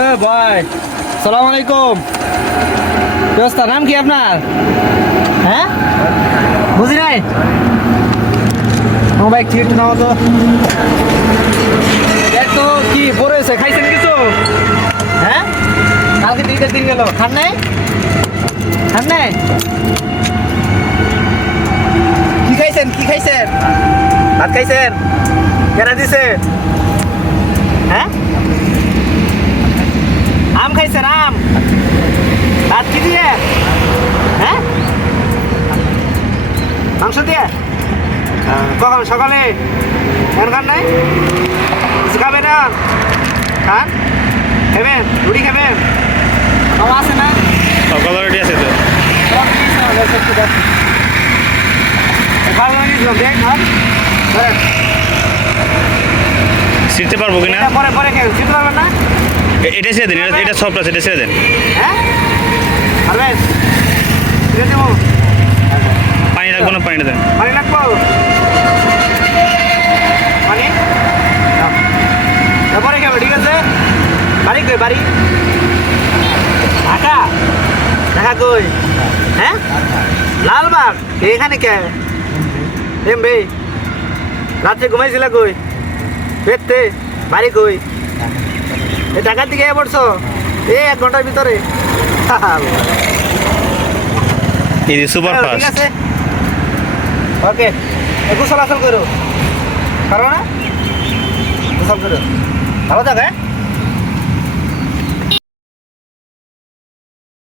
এ ভাই, সালাম আলাইকুম। ব্যবস্থা নাম কি আপনার? হ্যাঁ? বুঝি নাই? ও ভাই ঠিক নাও তো তো কি পড়েছে খাইছেন কিছু? হ্যাঁ? কালকে দুইটা দিন গেল। খান নাই? খান নাই? কি খাইছেন? কি খাইছেন? ভাত খাইছেন? কেনা দিছে? হ্যাঁ আম খাইছেন আম ভাত কি দিয়ে। হ্যাঁ? মাংস দিয়ে? কখন? সকালে? এখন খান নাই? কিছু খাবেন না? খান? খাবেন? রুটি খাবেন? বাবা আছে না? সকাল রেডি আছে তো। খান ধরেন। পারব কিনা পরে পরে চিনতে পারবেন না? এটা ছেড়ে দিন এটা এটা সফট আছে এটা ছেড়ে দেন। হ্যাঁ? পানি রাখব না পানিটা দেন। পানি লাগবো? পানি নাও। এরপরে খাবে ঠিক আছে? বাড়ি কই বাড়ি? ঢাকা? ঢাকা কই? হ্যাঁ? লালবাগ। এখানে কে? এম বে রাত্রে ঘুমাইছিল কই? পেতে বাড়ি কই? ঢাকার দিকে পড়ছো? এই এক ঘণ্টার ভিতরে। ইজি সুপার ঠিক ফাস্ট আছে? ওকে একটু চলাচল করো। পারো না? গোসল করো। ভালো থাক হ্যাঁ?